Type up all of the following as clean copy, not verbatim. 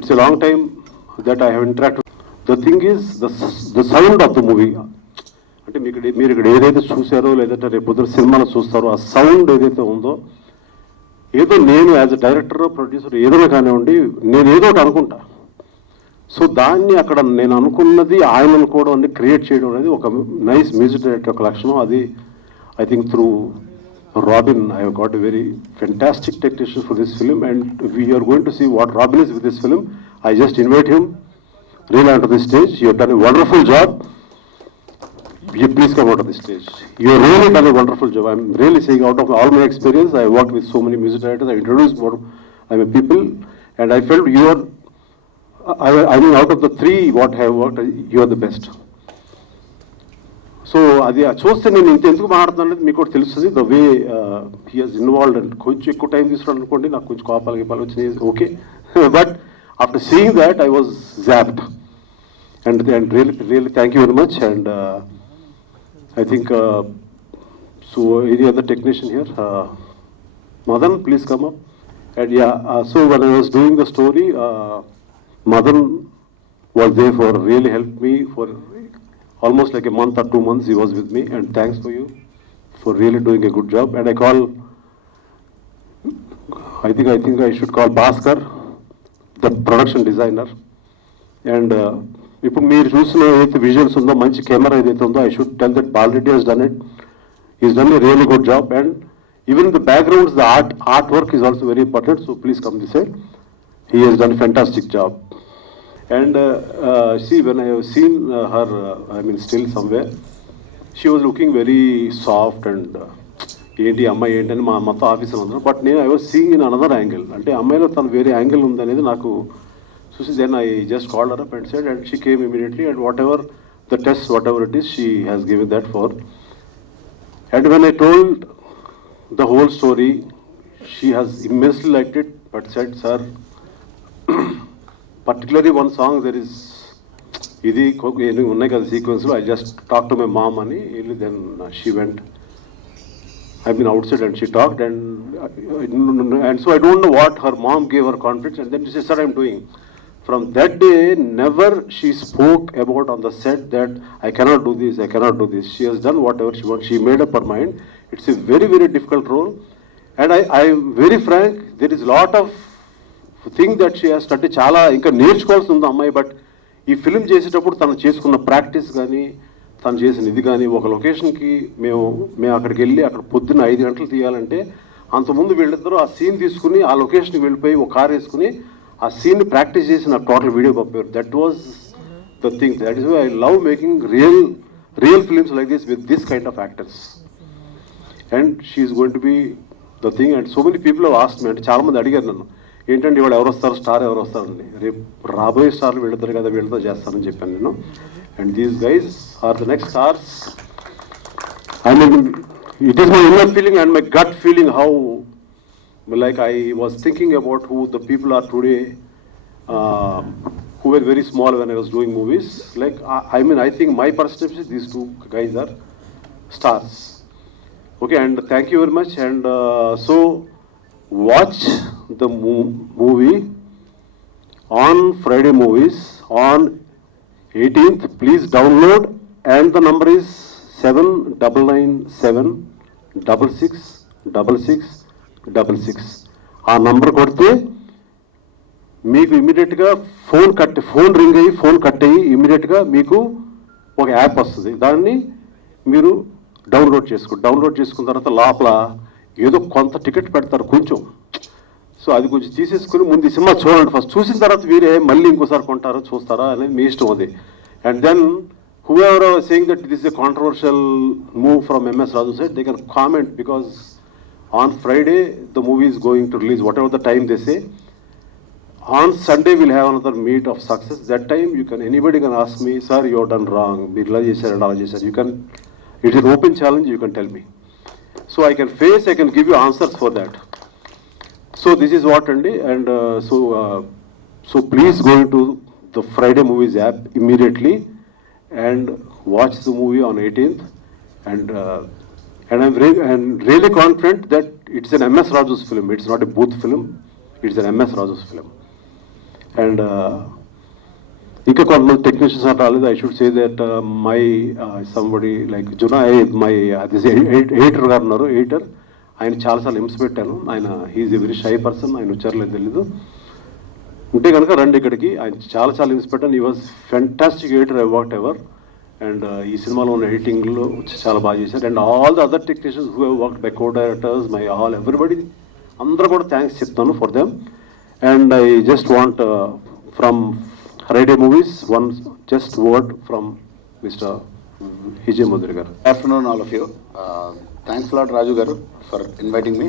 It's a long time that I have interacted. The thing is, the sound of the movie. అంటే మీరు ఇక్కడ ఏదైతే చూసారో లేదంటే రేపు పొద్దున సినిమాలో చూస్తారో ఆ సౌండ్ ఏదైతే ఉందో, ఏదో నేను యాజ్ అ డైరెక్టర్ ప్రొడ్యూసర్ ఏదైనా కానివ్వండి, నేను ఏదో ఒకటి అనుకుంటా. సో దాన్ని అక్కడ నేను అనుకున్నది ఆయన అనుకోవడం అనేది క్రియేట్ చేయడం అనేది ఒక నైస్ మ్యూజిక్ డైరెక్టర్ యొక్క లక్షణం. అది I think through Robin, I have got a very fantastic technician for this film, and we are going to see what Robin is with this film. I just invite him really onto the stage. You have done a wonderful job. You please come out of the stage. You have really done a wonderful job. I'm really saying, out of all my experience, I worked with so many music directors. I introduced more people, and I felt you are. I mean, out of the three what I have worked, you are the best. So అది చూస్తే నేను ఇంత ఎందుకు మాట్లాడుతున్నాను మీకు కూడా తెలుస్తుంది. The way he has involved and కొంచెం ఎక్కువ టైం తీసుకున్నాను అనుకోండి, నాకు కొంచెం కోపాలు వచ్చినాయి, okay. But after seeing that I was zapped and really thank you very much. And I think so any other technician here, Madan please come up. And yeah, so when I was doing the story, Madan was there for really helped me for almost like a month or 2 months. He was with me, and thanks for you for really doing a good job. And I think I should call Bhaskar, the production designer. And ఇప్పుడు మీరు చూసిన ఏదైతే విజువల్స్ ఉందో, మంచి కెమెరా ఏదైతే ఉందో, I should tell that Balreddy has done it. He's done a really good job. And even the backgrounds, the artwork is also very important. So please come this side. He has done a fantastic job. And see, when I have seen her, I mean, still somewhere, she was looking very soft and ఏంటి అమ్మాయి ఏంటి అని మొత్తం ఆఫీస్లో ఉన్నాను. But నేను I was seeing in another angle, అంటే అమ్మాయిలో తను వేరే యాంగిల్ ఉందనేది నాకు చూసి, then I just called her up and said, and she came immediately, and whatever the test, whatever it is, she has given that for. And when I told the whole story, she has immensely liked it, but said, sir, particularly one song there is ఇది ఉన్నాయి కదా సీక్వెన్స్లో, I just talked to my mom అని. Then she went, I've been outside and she talked, and so I don't know what her mom gave her confidence, and then she said, sir, I'm doing. From that day, never she spoke about on the set that I cannot do this, I cannot do this. She has done whatever she wants. She made up her mind. It's a very, very difficult role, and I'm very frank, there is a lot of thing that she has, అంటే చాలా ఇంకా నేర్చుకోవాల్సి ఉంది అమ్మాయి. బట్ ఈ ఫిల్మ్ చేసేటప్పుడు తను చేసుకున్న ప్రాక్టీస్ కానీ, తను చేసిన ఇది కానీ, ఒక లొకేషన్కి మేము అక్కడికి వెళ్ళి అక్కడ పొద్దున్న 5 గంటలు తీయాలంటే, అంతకుముందు వీళ్ళిద్దరూ ఆ సీన్ తీసుకుని ఆ లొకేషన్కి వెళ్ళిపోయి ఒక కార్ వేసుకుని ఆ సీన్ని ప్రాక్టీస్ చేసి నాకు టోటల్ వీడియో పంపారు. That was the thing. That is why I love making real films like this with this kind of actors. And she is going to be the thing. And so many people have asked me, అంటే చాలామంది అడిగారు నన్ను, ఏంటంటే ఇవాళ ఎవరు వస్తారు, స్టార్ ఎవరు వస్తారండి, రేపు రాబోయే స్టార్లు వీళ్ళిద్దరు కదా, వీళ్ళతో చేస్తానని చెప్పాను నేను. And these guys are the next stars. I mean, it is my inner feeling and my gut feeling how, like I was thinking about who the people are today, who were very small when I was doing movies. Like, I mean, I think my perception, these two guys are stars. Okay, and thank you very much. And so, watch the movie on Friday Movies on 18th. Please download, and the number is 7997666666. ఆ నంబర్ కొడితే మీకు ఇమీడియట్గా phone ring అయ్యి phone cut అయ్యి ఇమీడియట్గా మీకు ఒక యాప్ వస్తుంది. దాన్ని మీరు డౌన్లోడ్ చేసుకున్న తర్వాత లోపల ఏదో కొంత టికెట్ పెడతారు కొంచెం. సో అది కొంచెం తీసేసుకుని ముందు ఈ సినిమా చూడండి ఫస్ట్. చూసిన తర్వాత వీరే మళ్ళీ ఇంకోసారి కొంటారా చూస్తారా అనేది మీ ఇష్టం అది. And then whoever was saying that this is a controversial move from MS Raju said, they can comment, because on Friday the movie is going to release, whatever the time they say. On Sunday we'll have another meet of success. That time anybody can ask me, sir, you have done wrong, మీరు ఇలా చేశారు అలా చేశారు. You can, it is an open challenge, you can tell me. So I can give you answers for that. So this is what, and so please go into the Friday Movies app immediately and watch the movie on 18th. And I'm really confident that it's an MS Raju's film. It's not a Booth film. It's an MS Raju's film. And ఇంకా కొంతమంది technicians అంటే రాలేదు. I should say that my somebody like జునా my editor గారు ఉన్నారు, editor. ఆయన చాలాసార్లు హింస పెట్టాను. ఆయన he is a very shy person. ఆయన వచ్చారలేదు తెలీదు. ఉంటే కనుక రండి ఇక్కడికి. ఆయన చాలాసార్లు హింస పెట్టాను. ఈ was fantastic editor what ever. And ఈ సినిమాలో ఉన్న ఎడిటింగ్లో చాలా బాగా చేశారు. And all the other technicians who work by co directors, my all everybody, అందరూ కూడా థ్యాంక్స్ చెప్తాను for them. And I just want from Friday Movies one just word from Mr. Vijay Mudri garu. Good afternoon all of you. Thanks a lot Raju garu for inviting me.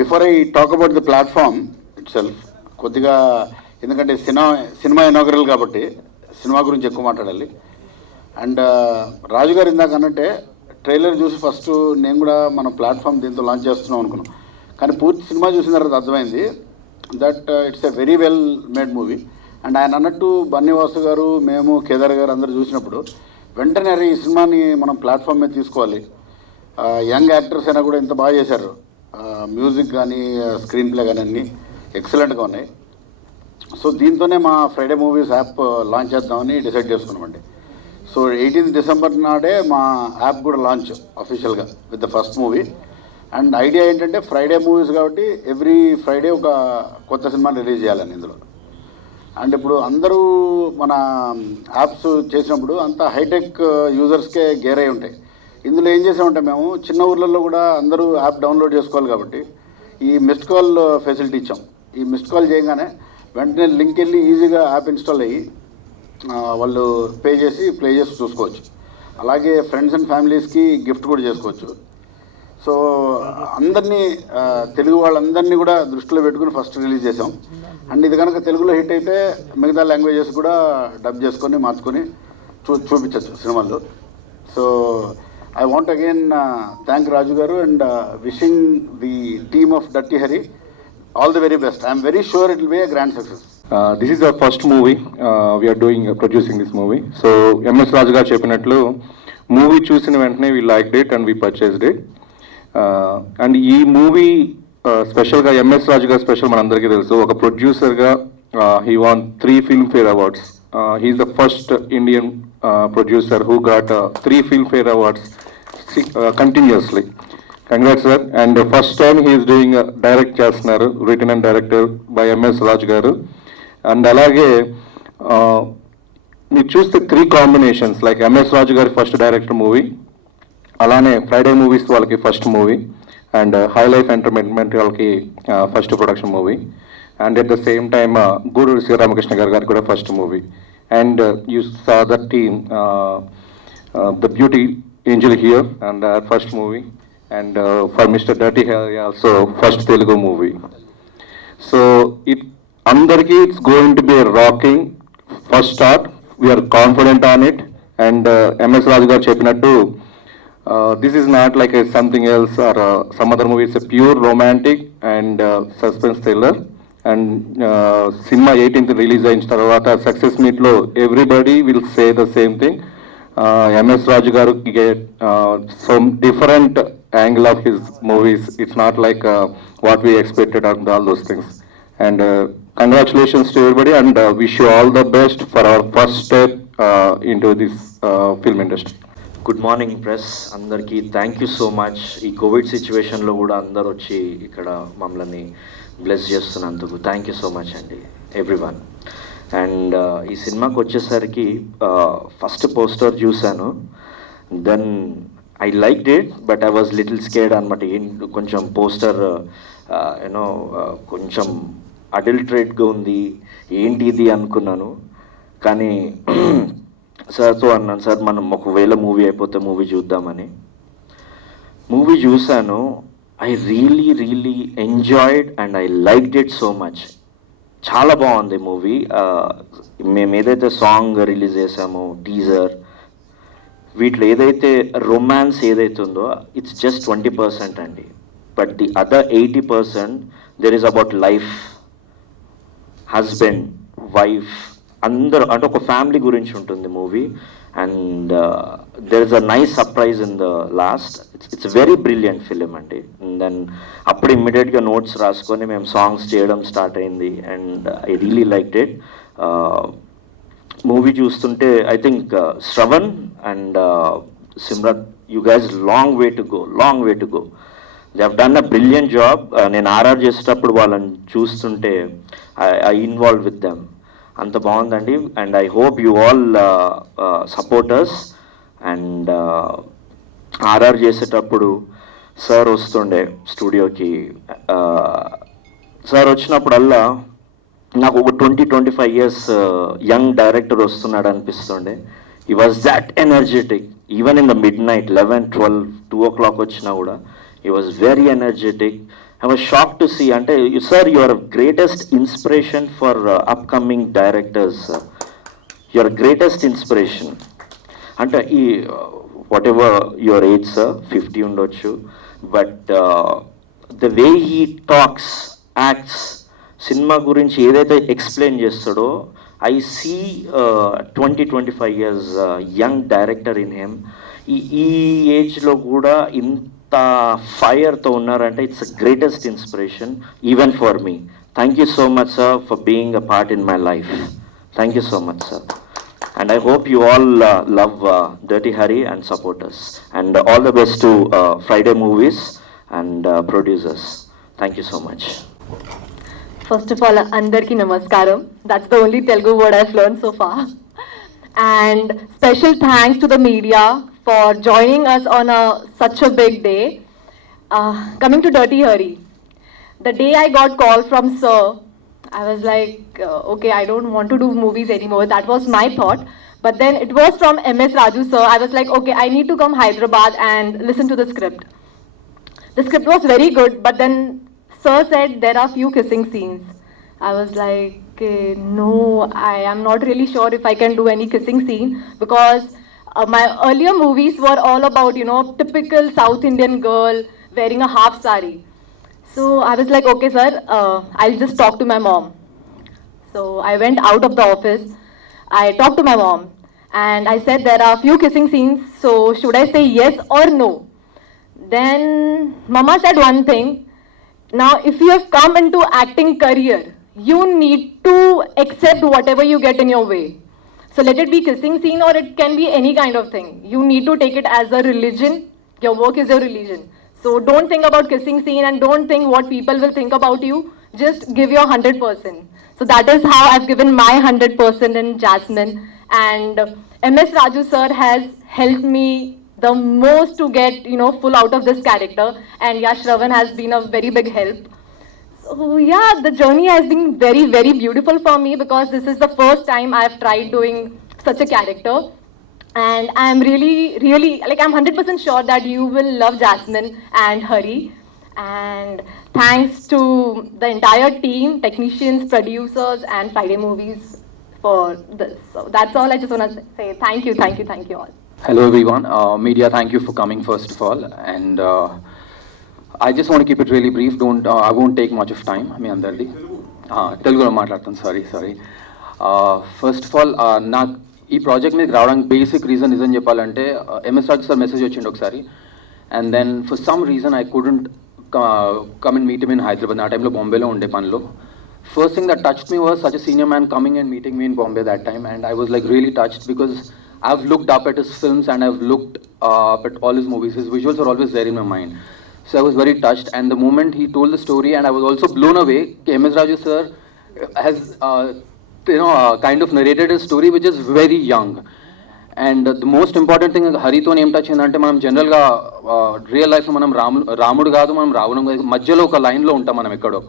Before I talk about the platform itself, కొద్దిగా ఎందుకంటే cinema inaugural కాబట్టి సినిమా గురించి ఎక్కువ మాట్లాడాలి. అండ్ రాజు గారు ఇందాక అన్నట్టే ట్రైలర్ చూసి ఫస్ట్ నేను కూడా మన ప్లాట్ఫామ్ దీంతో లాంచ్ చేస్తున్నాం అనుకున్నాం. కానీ పూర్తి సినిమా చూసిన తర్వాత అర్థమైంది that it's a very well made movie. And ఆయన అన్నట్టు బన్నీవాసు గారు, మేము, కేదార్ గారు అందరూ చూసినప్పుడు వెంటనే ఈ సినిమాని మనం ప్లాట్ఫామ్ మీద తీసుకోవాలి. యంగ్ యాక్టర్స్ అయినా కూడా ఇంత బాగా చేశారు. మ్యూజిక్ కానీ స్క్రీన్ ప్లే కానీ అన్నీ ఎక్సలెంట్గా ఉన్నాయి. సో దీంతోనే మా ఫ్రైడే మూవీస్ యాప్ లాంచ్ చేద్దామని డిసైడ్ చేసుకున్నామండి. సో 18th December నాడే మా యాప్ కూడా లాంచ్ అఫీషియల్గా with the first movie. And idea ఏంటంటే ఫ్రైడే మూవీస్ కాబట్టి ఎవ్రీ ఫ్రైడే ఒక కొత్త సినిమాని రిలీజ్ చేయాలని ఇందులో. అండ్ ఇప్పుడు అందరూ మన యాప్స్ చేసినప్పుడు అంతా హైటెక్ యూజర్స్కే గేర్ అయి ఉంటాయి. ఇందులో ఏం చేసామంటే మేము చిన్న ఊర్లలో కూడా అందరూ యాప్ డౌన్లోడ్ చేసుకోవాలి కాబట్టి ఈ మిస్డ్ కాల్ ఫెసిలిటీ ఇచ్చాం. ఈ మిస్డ్ కాల్ చేయగానే వెంటనే లింక్ వెళ్ళి ఈజీగా యాప్ ఇన్స్టాల్ అయ్యి వాళ్ళు పే చేసి ప్లే చేసి చూసుకోవచ్చు. అలాగే ఫ్రెండ్స్ అండ్ ఫ్యామిలీస్కి గిఫ్ట్ కూడా చేసుకోవచ్చు. సో అందరినీ తెలుగు వాళ్ళందరినీ కూడా దృష్టిలో పెట్టుకుని ఫస్ట్ రిలీజ్ చేసాం. అండ్ ఇది కనుక తెలుగులో హిట్ అయితే మిగతా లాంగ్వేజెస్ కూడా డబ్ చేసుకొని మార్చుకొని చూపించవచ్చు సినిమాల్లో. So I want again thank Raju garu and wishing the team of dirty Hari all the very best. I'm very sure it will be a grand success. This is our first movie. We are producing this movie. So MS Raju garu cheppinatlu movie చూసిన వెంటనే we liked it and we purchased it. And ఈ movie స్పెషల్గా MS Raju garu special మనందరికీ తెలుసు. ఒక ప్రొడ్యూసర్గా he won 3 Filmfare Awards. He's the first Indian producer who got 3 Filmfare Awards continuously. Congrats sir. And first time he's doing direct చేస్తున్నారు, written and director by MS Raju garu. And అలాగే మీరు చూస్తే 3 combinations like MS Raju గారి first director movie, అలానే Friday movies వాళ్ళకి first movie, and high life entertainment వాళ్ళకి first production movie, and at the same time Guduru Sriramakrishna గారికి కూడా first movie. And you saw the team the beauty angel here and first movie, and for mister dirty also first Telugu movie. So అందరికీ it's going to be rocking first start. We're confident on it. And MS Raju garu చెప్పినట్టు this is not like a something else or some other movie. It's a pure romantic and suspense thriller. And cinema 18th release అయిన తర్వాత సక్సెస్ మీట్లో everybody will say the same thing. MS Raju garu get some different angle of his movies. It's not like what we expected and all those things. And congratulations to everybody and wish you all the best for our first step into this film industry. Good morning press అందరికీ. Thank you so much. ఈ covid సిచ్యువేషన్లో కూడా అందరు వచ్చి ఇక్కడ మమ్మల్ని bless చేస్తున్నందుకు thank you so much అండి ఎవ్రీవన్. అండ్ ఈ సినిమాకి వచ్చేసరికి ఫస్ట్ పోస్టర్ చూశాను. Then I liked it but I was little scared అనమాట. కొంచెం పోస్టర్ యూనో కొంచెం అడల్ట్రేట్గా ఉంది, ఏంటి ఇది అనుకున్నాను. కానీ సార్తో అన్నాను, సార్ మనం ఒకవేళ మూవీ అయిపోతే మూవీ చూద్దామని. మూవీ చూశాను. I really enjoyed and I liked it so much. చాలా బాగుంది మూవీ. మేము ఏదైతే సాంగ్ రిలీజ్ చేసామో, టీజర్, వీటిలో ఏదైతే రొమాన్స్ ఏదైతే ఉందో ఇట్స్ జస్ట్ 20% అండి. But the other 80% there is about life, husband, wife, అందరూ అంటే ఒక ఫ్యామిలీ గురించి ఉంటుంది movie. And there is a nice surprise in the last. It's very brilliant film అండి. దెన్ అప్పుడు ఇమ్మీడియట్గా నోట్స్ రాసుకొని మేము సాంగ్స్ చేయడం స్టార్ట్ అయింది. And I really like it. Movie చూస్తుంటే I think Shravan and Simrat, you guys long way to go. They have done a brilliant job. నేను ఆర్ఆర్ చేసేటప్పుడు వాళ్ళని చూస్తుంటే ఐ ఇన్వాల్వ్ విత్ దెమ్. అంత బాగుందండి. And I hope you all supporters. And RR చేసేటప్పుడు sir వస్తుండే స్టూడియోకి. సార్ వచ్చినప్పుడల్లా నాకు ఒక 20-25 years యంగ్ డైరెక్టర్ వస్తున్నాడు అనిపిస్తుండే. ఈ was that energetic. Even in the mid night 11, 12, 2 o'clock వచ్చినా కూడా he was very energetic. I was shocked to see. Ante sir, you are greatest inspiration for upcoming directors. You are greatest inspiration. Ante whatever your age sir, 50 undochu, but the way he talks, acts, cinema gurinchi edaithe explain chestado, I see 20-25 years young director in him. ఈ ఏజ్లో కూడా ఇంత ఫైర్తో ఉన్నారంటే it's greatest inspiration even for me. Thank you so much sir for being a part in my life. Thank you so much sir. And I hope you all love dirty hurry and supporters. And all the best to Friday movies and producers. Thank you so much. First of all, andarki namaskaram. That's the only Telugu word I've learned so far. And special thanks to the media for joining us on such a big day. Coming to Dirty Harry, the day I got call from Sir, I was like, okay, I don't want to do movies anymore. That was my thought. But then it was from MS Raju Sir. I was like, okay, I need to come Hyderabad and listen to the script. The script was very good, but then Sir said there are few kissing scenes. I was like, no, I am not really sure if I can do any kissing scene, because my earlier movies were all about, you know, typical South Indian girl wearing a half sari. So I was like, okay sir, I'll just talk to my mom. So I went out of the office, I talked to my mom and I said there are few kissing scenes, so should I say yes or no? Then Mama said one thing, now if you have come into acting career, you need to accept whatever you get in your way. So let it be kissing scene or it can be any kind of thing. You need to take it as a religion. Your work is your religion. So don't think about kissing scene and don't think what people will think about you. Just give your 100%. So that is how I've given my 100% in Jasmine. And MS Raju sir has helped me the most to get, you know, full out of this character. And yeah, Shravan has been a very big help. So yeah, the journey has been very, very beautiful for me, because this is the first time I've tried doing such a character. And I'm really, really, like, I'm 100% sure that you will love Jasmine and Hari. And thanks to the entire team, technicians, producers, and Friday Movies for this. So that's all I just want to say. Thank you all. Hello everyone. Media, thank you for coming first of all. And I just want to keep it really brief. I won't take much of time. మీ అందరిది తెలుగులో మాట్లాడతాను. Sorry. First of all నాకు ఈ ప్రాజెక్ట్ మీద రావడానికి basic reason నిజం చెప్పాలంటే ఎంఎస్ రాజు sir message వచ్చిండు ఒకసారి. And then for some reason I couldn't come and meet in Hyderabad. ఆ టైంలో బాంబేలో ఉండే పనిలో. First thing that touched me was such a senior man coming and meeting me in Bombay that time, and I was like really touched, because I've looked up at his films and I've looked up at all his movies. His visuals are always there in my mind. So I was very touched, and the moment he told the story, and I was also blown away. MS Raju sir has kind of narrated his story, which is very young. And the most important thing, హరితో ఏం టచ్ అయిందంటే, మనం జనరల్గా రియల్ లైఫ్లో మనం రాముడు కాదు, మనం రావణం కాదు, మధ్యలో ఒక లైన్లో ఉంటాం మనం ఎక్కడో.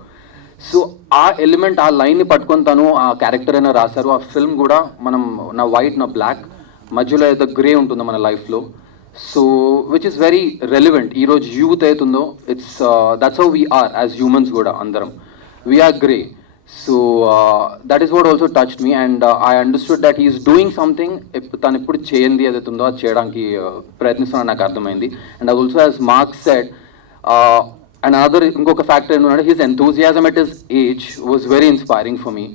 సో ఆ ఎలిమెంట్, ఆ లైన్ని పట్టుకొని తను ఆ క్యారెక్టర్ అయినా రాశారు. ఆ ఫిల్మ్ కూడా మనం నా వైట్ నా బ్లాక్ మధ్యలో ఏదో గ్రే ఉంటుంది మన లైఫ్లో. So which is very relevant. ఈరోజు యూత్ అవుతుందో, it's that's how we are as humans కూడా అందరం. We are grey. So that is what also touched me, and I understood that he is doing something. తను ఎప్పుడు చేయండి ఏదైతుందో అది చేయడానికి ప్రయత్నిస్తున్నాను, నాకు అర్థమైంది. And also as Mark said, and ఇంకొక ఫ్యాక్టర్ ఏంటంటే, his enthusiasm at his age was very inspiring for me.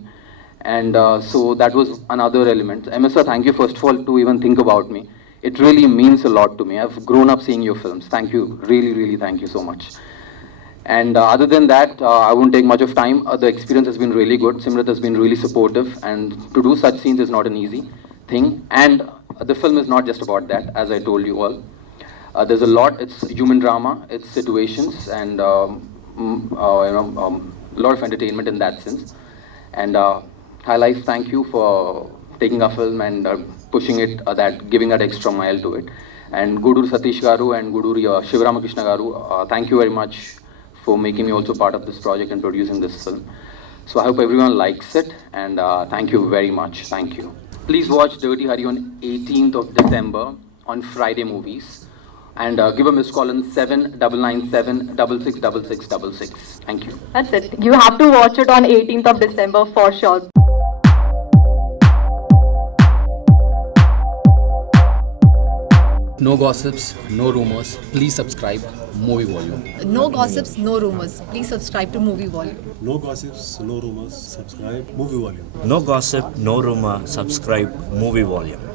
And so that was another element. MS sir, thank you first of all to even think about me. It really means a lot to me. I've grown up seeing your films. Thank you, really thank you so much. And other than that, I won't take much of time. The experience has been really good. Simrat has been really supportive, and to do such scenes is not an easy thing. And the film is not just about that, as I told you all. There's a lot. It's human drama, it's situations, and a lot of entertainment in that sense. And High Life, thank you for taking a film and pushing it, giving that extra mile to it. And Guduru Satish Garu and Guduru Shivaramakrishna Garu, thank you very much for making me also part of this project and producing this film. So I hope everyone likes it, and thank you very much. Thank you. Please watch Dirty Harry on 18th of December on Friday Movies, and give a missed call on 7997 666666. Thank you. That's it. You have to watch it on 18th of December for sure. No gossips, no rumors. Please subscribe Movie Volume. No gossips, no rumors. Please subscribe to Movie Volume. No gossips, no rumors. Subscribe Movie Volume. No gossip, no rumor. Subscribe Movie Volume.